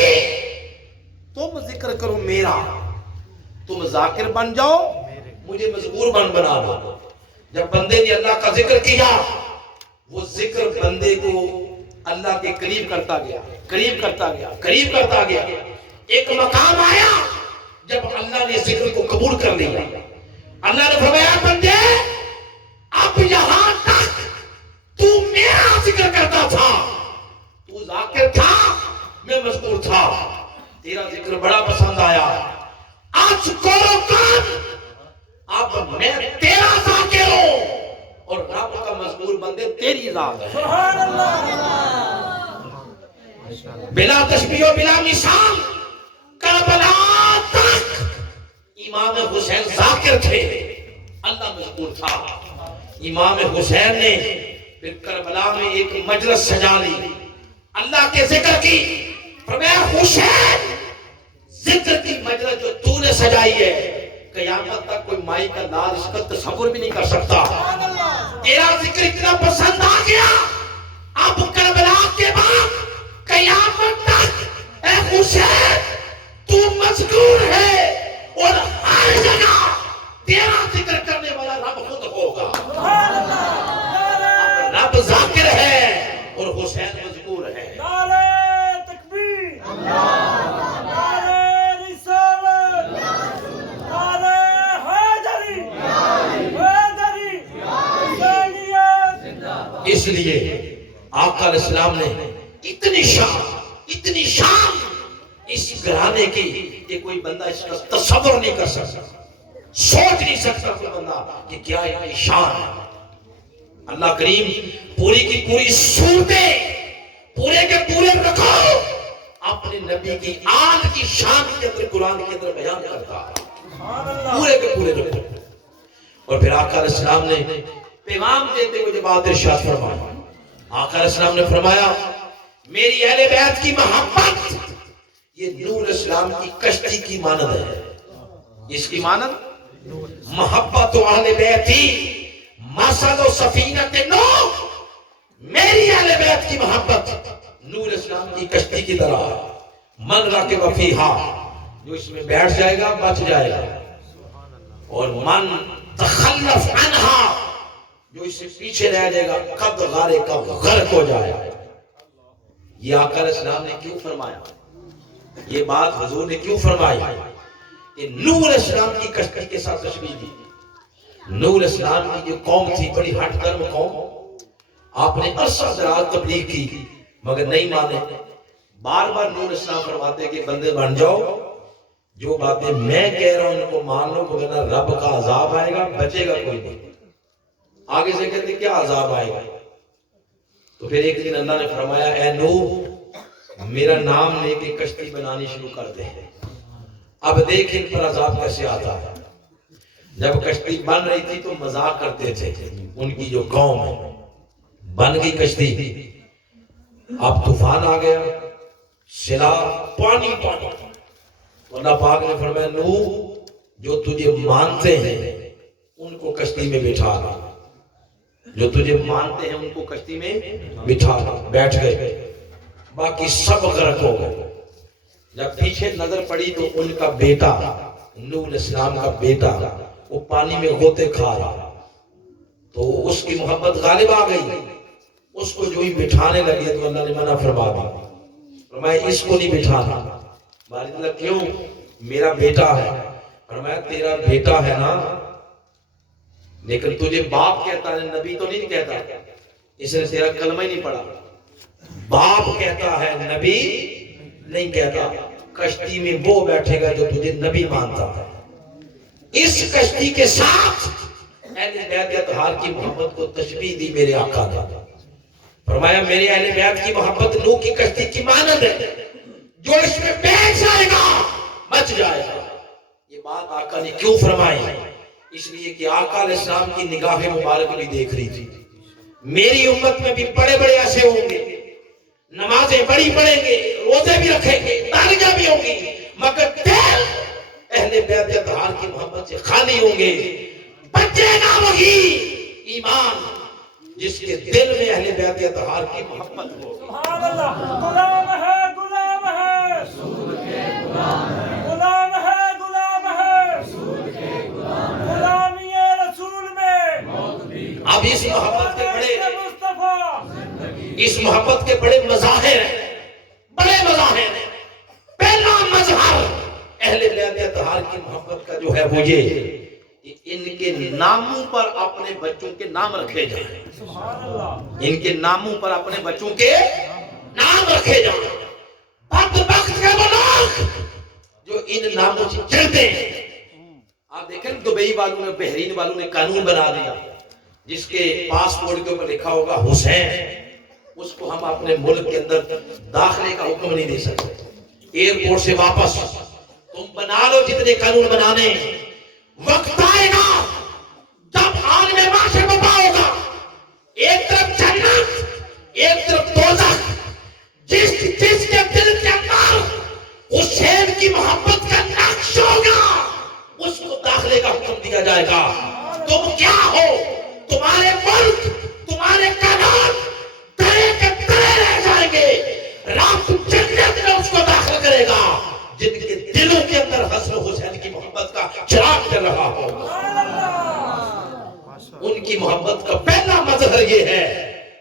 تم ذکر کرو میرا، تم ذاکر بن جاؤ، مجھے مذکور بنا دو۔ جب بندے نے اللہ کا ذکر کیا، وہ ذکر بندے کو اللہ کے قریب کرتا گیا۔ ایک مقام آیا جب اللہ نے ذکر کو قبول کر لیا۔ اللہ نے فرمایا بندے اب یہاں تک تو میرا ذکر کرتا تھا، تو ذاکر تھا، میں مذکور تھا، تیرا ذکر بڑا پسند آیا، آج کرو کام، اب میں تیرا ذاکر ہوں اور رب کا مذکور بندے تیری ذات ہے۔ سبحان اللہ، بلا تشبیہ و بلا مثال کربلا تک امام حسین ذاکر تھے، اللہ مذکور تھا۔ امام حسین نے پھر کربلا میں ایک مجلس سجا لی، اللہ کے ذکر کی۔ فرمایا حسین ذکر کی مجلس جو تو نے سجائی ہے، قیامت تک کوئی مائی کا لال اس کا تصور بھی نہیں کر سکتا۔ تیرا ذکر اتنا پسند آ گیا، اب کربلا کے بعد قیامت تک اے حسین تو مذکور ہے، اور ہر جگہ تیرا ذکر کرنے والا رب خود ہوگا۔ اب رب ذاکر ہے اور حسین مذکور ہے۔ نعرہ تکبیر، نعرہ رسالت، نعرہ حیدری، حسینیت۔ اس لیے آقا علیہ السلام نے اتنی شان اس گھرانے کی کہ کوئی بندہ اس کا تصور نہیں کر سکتا، سوچ نہیں سکتا کوئی بندہ کہ کیا یہ شان ہے۔ اللہ کریم پوری کی پوری صورتیں پورے کے پورے رکھو اپنے نبی کی آل کی شان کے اندر قرآن کے اندر بیان کرتا ہے، پورے کے پورے رکھو۔ اور پھر آقا علیہ السلام نے پیغام دیتے ہوئے بات ارشاد فرمایا۔ آقا علیہ السلام نے فرمایا میری اہل بیت کی محبت یہ نور اسلام کی کشتی کی مانند ہے۔ اس کی مانند محبت اہل بیتی مثل سفینۃ نوح، میری اہل بیت کی محبت نور اسلام کی کشتی کی طرح ہے۔ من راکب فیہا، جو اس میں بیٹھ جائے گا بچ جائے گا، اور من تخلف عنہا، جو اس سے پیچھے رہ جائے گا قد غارق کا غرق ہو جائے گا۔ یہ آقا علیہ السلام نے کیوں فرمایا؟ یہ بات حضور نے کیوں فرمائی؟ کہ نوح علیہ السلام کی کشتی کے ساتھ تشبیہ دی۔ نوح علیہ السلام کی جو قوم تھی بڑی ہٹ درم قوم، آپ نے عرصہ دراز تبلیغ کی مگر نہیں مانے۔ بار بار نوح علیہ السلام فرماتے کہ بندے بن جاؤ، جو باتیں میں کہہ رہا ہوں ان کو مان لو، وگرنہ رب کا عذاب آئے گا، بچے گا کوئی نہیں۔ آگے سے کہتے کیا عذاب آئے گا؟ تو پھر ایک دن اللہ نے فرمایا اے نوح میرا نام لے کے کشتی بنانی شروع کر دے، اب دیکھ ان پر عذاب کیسے آتا ہے۔ جب کشتی بن رہی تھی تو مذاق کرتے تھے ان کی جو قوم ہے، بن گئی کشتی، اب طوفان آ گیا، سیلاب، پانی پانی۔ اللہ پاک نے فرمایا نوح جو تجھے مانتے ہیں ان کو کشتی میں بٹھا دے، جو تجھے مانتے ہیں ان کو کشتی میں بٹھا دے۔ بیٹھ گئے، باقی سب غرق ہو گئے۔ جب پیچھے نظر پڑی تو ان کا بیٹا نوح علیہ السلام کا بیٹا وہ پانی میں غوطے کھا رہا، تو اس کی محبت غالب آ گئی، اس کو جو ہی بٹھانے لگے تو اللہ نے منع فرما دیا، فرمایا اس کو نہیں بٹھانا۔ والد اللہ کیوں؟ میرا بیٹا ہے۔ فرمایا تیرا بیٹا ہے نا، لیکن تجھے باپ کہتا ہے، نبی تو نہیں کہتا، اس نے تیرا کلمہ ہی نہیں پڑھا۔ باپ کہتا ہے، نبی نہیں کہتا۔ کشتی میں وہ بیٹھے گا جو تجھے نبی مانتا ہے۔ اس کشتی کے ساتھ اہل بیت اطہار کی محبت کو تشبیہ دی میرے آقا نے، فرمایا میرے اہل بیت کی محبت نوح کی کشتی کی مانند ہے، جو اس میں بیٹھ جائے گا بچ جائے گا۔ یہ بات آقا نے کیوں فرمائی؟ اس لیے کہ آقا علیہ السلام کی نگاہ مبارک بھی دیکھ رہی تھی، میری امت میں بھی بڑے بڑے ایسے ہوں گے، نمازیں بڑی پڑھیں گے، روزے بھی رکھیں گے، داڑیاں بھی ہوں گی، مگر دل اہل بیت اطہار کی محبت سے خالی ہوں گے۔ بچے گا وہی ایمان جس کے دل میں اہل بیت اطہار کی محبت ہو۔ سبحان اللہ، غلام ہے، غلام ہے، غلام ہے، غلام ہے، غلامی رسول میں اب اس محبت کے بڑے مصطفیٰ، اس محبت کے بڑے مظاہر ہیں، بڑے مظاہر ہیں۔ پہلا مظہر اہل بیت اطہار کی محبت کا جو ہے وہ یہ کہ ان کے ناموں پر اپنے بچوں کے نام رکھے جائیں، سبحان اللہ، ان کے ناموں پر اپنے بچوں کے نام رکھے جائیں۔ بدبخت کے وہ لوگ جو ان ناموں سے چلتے ہیں۔ آپ دیکھیں دبئی والوں نے، بحرین والوں نے قانون بنا دیا، جس کے پاسپورٹ کے اوپر لکھا ہوگا حسین، اس کو ہم اپنے ملک کے اندر داخلے کا حکم نہیں دے سکتے۔ ایئرپورٹ سے واپس تم بنا لو جتنے قانون بنانے، وقت آئے گا جب عالم معاشر بپا ہوگا، ایک طرف جنت ایک طرف دوزخ، جس کے دل کے اندر حسین کی محبت کا نقش ہوگا اس کو داخلے کا حکم دیا جائے گا۔ تم کیا ہو؟ تمہارے ملک، تمہارے قانون ترے کے ترے رہ جائیں گے، رب جنت میں اس کو داخل کرے گا جن کے دلوں کے اندر حسن حسین کی محبت کا چراغ کر رہا ہو۔ ان کی محبت کا پہلا مظہر یہ ہے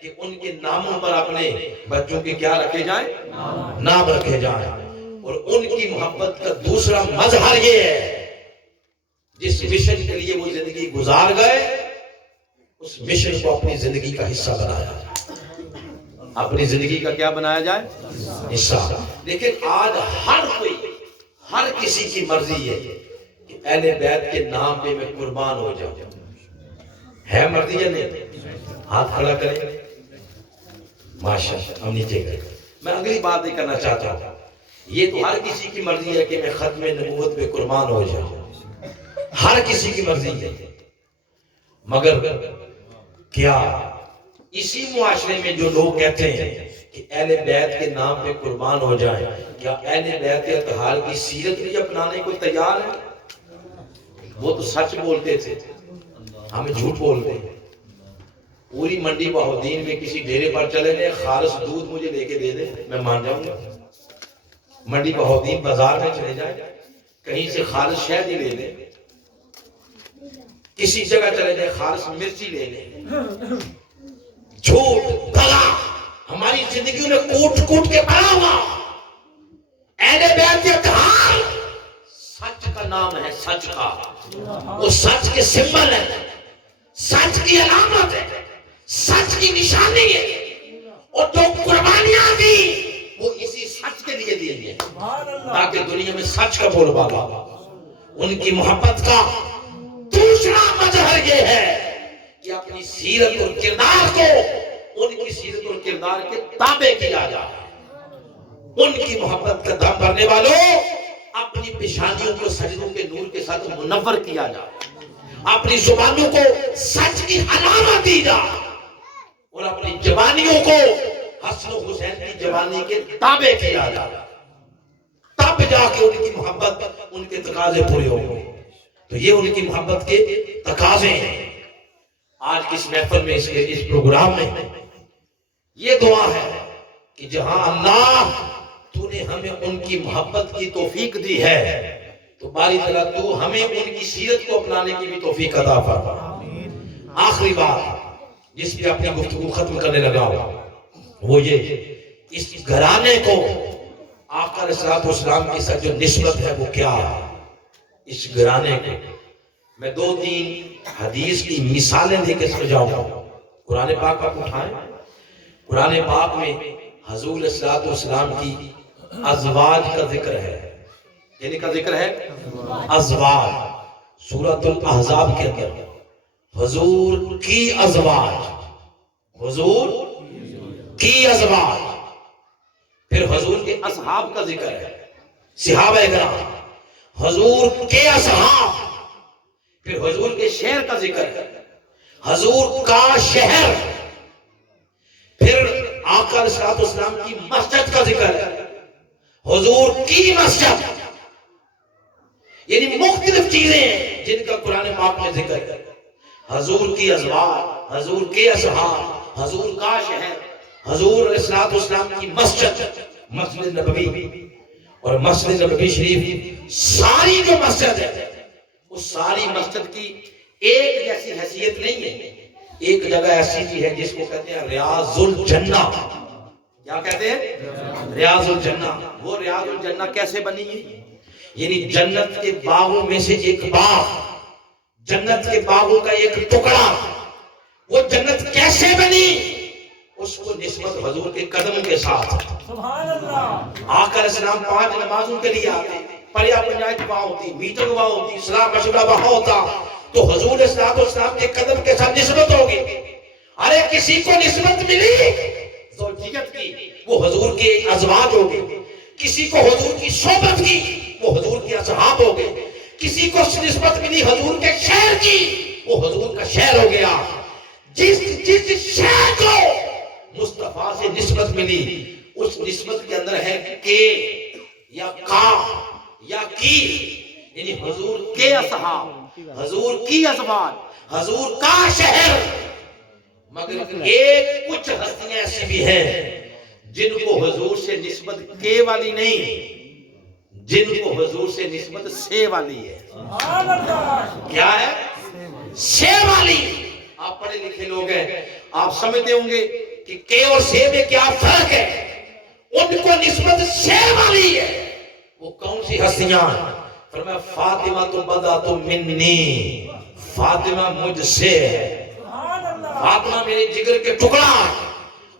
کہ ان کے ناموں پر اپنے بچوں کے کیا رکھے جائیں؟ نام رکھے جائیں۔ اور ان کی محبت کا دوسرا مظہر یہ ہے، جس مشن کے لیے وہ زندگی گزار گئے اس مشن کو اپنی زندگی کا حصہ بنایا جائے، اپنی زندگی کا کیا بنایا جائے؟ حصہ۔ لیکن آج ہر کسی کی مرضی ہے کہ اہل بیت کے نام پہ میں قربان ہو جاؤں، ہے مرضی یا نہیں؟ ہاتھ کھڑا کریں، ماشاءاللہ، ہم نیچے کریں۔ میں اگلی بات یہ کرنا چاہتا ہوں، یہ تو ہر کسی کی مرضی ہے کہ میں ختم نبوت پہ قربان ہو جاؤں، ہر کسی کی مرضی ہے، مگر کیا اسی معاشرے میں جو لوگ کہتے ہیں کہ اہل بیت کے نام پہ قربان ہو جائیں، کیا اہل بیت اطہار کی سیرت بھی اپنانے کو تیار ہے؟ وہ تو سچ بولتے تھے، ہمیں جھوٹ بولتے ہیں۔ پوری منڈی بہودین میں کسی ڈیرے پر چلے گئے، خالص دودھ مجھے لے کے دے دے، میں مان جاؤں گا۔ منڈی بہودین بازار میں چلے جائیں، کہیں سے خالص شہد ہی لے لیں، کسی جگہ چلے جائیں خالص مرچی لے لیں۔ جھوٹ دغا ہماری زندگیوں میں کوٹ کوٹ کے بھرا ہوا۔ اہل بیت اطہار سچ کا نام ہے، سچ کا، وہ سچ کے سمبل ہے، سچ کی علامت ہے، سچ کی نشانی ہے، اور جو قربانیاں دی وہ اسی سچ کے لیے دی ہیں تاکہ دنیا میں سچ کا بول بالا۔ ان کی محبت کا دوسرا مظہر یہ ہے کہ اپنی سیرت اور کردار کو ان کی سیرت اور کردار کے تابع کیا جائے۔ ان کی محبت کا دم بھرنے والوں، اپنی پیشانیوں کو سجدوں کے نور کے ساتھ منور کیا جائے، اپنی زبانوں کو سچ کی علامت دی جائے، اور اپنی جوانیوں کو حسن و حسین کی جوانی کے تابع کیا جائے، تب جا کے ان کی محبت، ان کے تقاضے پورے ہوں گے۔ تو یہ ان کی محبت کے تقاضے ہیں۔ آج کس محفل میں، اس پروگرام میں یہ دعا ہے کہ جہاں اللہ تو نے ہمیں ان کی محبت کی توفیق دی ہے، تو باری تعالیٰ تو ہمیں ان کی سیرت کو اپنانے کی بھی توفیق عطا فرما۔ آخری بات جس پہ اپنی گفتگو ختم کرنے لگا وہ یہ، اس گھرانے کو آقا علیہ السلام کے ساتھ جو نسبت ہے وہ کیا ہے؟ اس گھرانے کو میں 2-3 حدیث کی مثالیں دے کے سمجھاؤں گا۔ قرآن پاک آپ اٹھائیں، قرآن پاک میں حضور علیہ السلام کی ازواج کا ذکر ہے۔ یعنی کا ذکر ہے ازواج، سورۃ الاحزاب کے اندر حضور کی ازواج، حضور کی ازواج، پھر حضور کے اصحاب کا ذکر ہے، صحابہ کرام، حضور کے اصحاب، پھر حضور کے شہر کا ذکر ہے، حضور کا شہر، پھر آقا علیہ السلام کی مسجد کا ذکر ہے، حضور کی مسجد، یعنی مختلف چیزیں ہیں جن کا قرآن پاک میں ذکر ہے۔ حضور کی ازواج، حضور کے اصحاب، حضور کا شہر، حضور علیہ السلام کی مسجد، مسجد نبوی اور مسجد نبوی شریف، ساری جو مسجد ہے اس ساری مسجد کی ایک جیسی حیثیت نہیں ہے۔ ایک جگہ ایسی بھی ہے جس کو کہتے ہیں ریاض الجنہ۔ کیا کہتے ہیں؟ ریاض الجنہ۔ وہ ریاض الجنہ کیسے بنی ہے؟ یعنی جنت کے باغوں میں سے ایک باغ، جنت کے باغوں کا ایک ٹکڑا، وہ جنت کیسے بنی؟ اس کو نسبت حضور کے قدم کے ساتھ۔ سبحان اللہ۔ آقا علیہ السلام 5 نمازوں کے لیے آتے، پریا پنجائت وہاں ہوتی، میٹنگ وہاں ہوتی، صلاح مشورہ وہاں ہوتا، تو حضور علیہ السلام کے قدم کے ساتھ نسبت ہوگی۔ ارے کسی کو نسبت ملی زوجیت کی، وہ حضور کے ازواج ہو گئے۔ کسی کو حضور کی صحبت کی، وہ حضور کے اصحاب ہو گئے۔ کسی کو نسبت ملی حضور کے شہر کی، وہ حضور کا شہر ہو گیا۔ جس شہر کو مصطفیٰ سے نسبت ملی، اس نسبت کے اندر ہے کہ یا کا یا کی، یعنی حضور کے اصحاب، حضور کی ازواج، حضور کا شہر۔ مگر ایک کچھ ہستیاں ایسی بھی ہیں جن کو حضور سے نسبت کے والی نہیں، جن کو حضور سے نسبت سے والی ہے۔ سبحان اللہ۔ کیا ہے؟ سے والی۔ آپ پڑھے لکھے لوگ ہیں، آپ سمجھتے ہوں گے کہ کے اور سے میں کیا فرق ہے۔ ان کو نسبت سے والی ہے۔ وہ کون سی ہستیاں؟ فرمایا فاطمہ تو بدا تو منی، فاطمہ مجھ سے ہے، سبحان اللہ۔ فاطمہ میرے جگر کے ٹکڑا،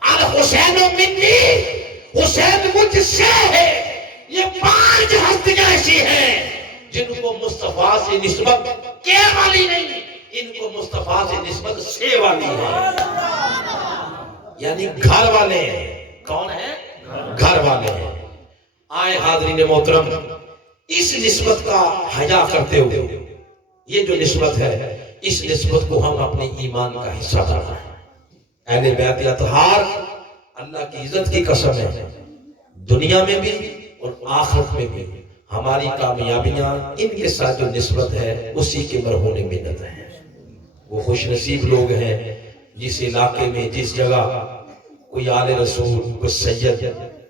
الحسین منی، حسین مجھ سے ہے۔ یہ 5 ہستیاں ایسی ہیں جن کو مصطفیٰ سے نسبت کے والی نہیں، ان کو مصطفیٰ سے نسبت سے والی ہے۔ یعنی گھر والے ہیں۔ کون ہیں؟ گھر والے ہیں۔ آئے حاضرین محترم، اس نسبت کا حیا کرتے ہوئے، یہ جو نسبت ہے، اس نسبت کو ہم اپنے ایمان کا حصہ کرنا ہے۔ اہل بیت اطہار اللہ کی عزت کی قسم ہے، دنیا میں بھی اور آخرت میں بھی ہماری کامیابیاں ان کے ساتھ جو نسبت ہے اسی کے مرہون منت ہے۔ وہ خوش نصیب لوگ ہیں جس علاقے میں، جس جگہ کوئی آل رسول، کوئی سید،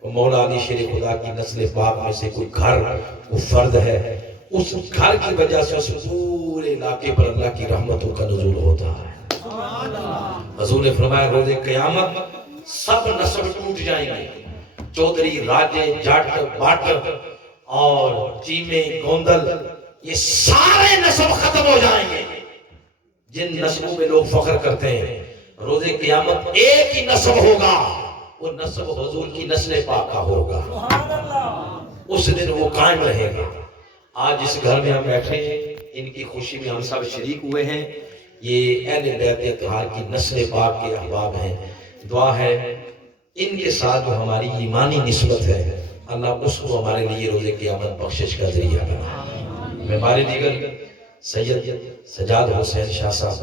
کوئی مولا علی شیر خدا کی نسل پاک میں سے کوئی گھر، وہ فرد ہے، اس گھر کی وجہ سے اس پورے علاقے پر اللہ کی رحمتوں کا نزول ہوتا ہے۔ حضور نے فرمایا روز قیامت سب نسب ٹوٹ جائیں گے، چودھری، راجے، جٹ، بٹ اور چیمے، گوندل، یہ سارے نسب ختم ہو جائیں گے۔ جن نسبوں میں لوگ فخر کرتے ہیں، روز قیامت ایک ہی نسب ہوگا، وہ نسب حضور کی نسل پاک کا ہوگا۔ سبحان اللہ۔ اس دن وہ قائم رہے گا۔ آج اس گھر میں ہم بیٹھے ہیں، ان کی خوشی میں ہم سب شریک ہوئے ہیں۔ یہ اہل بیت اطہار کی نسل پاک کے احباب ہیں۔ دعا ہے ان کے ساتھ جو ہماری ایمانی نسبت ہے، اللہ اس کو ہمارے لیے روز قیامت بخشش کا ذریعہ بنا۔ میں ہمارے دیگر سید سجاد حسین شاہ صاحب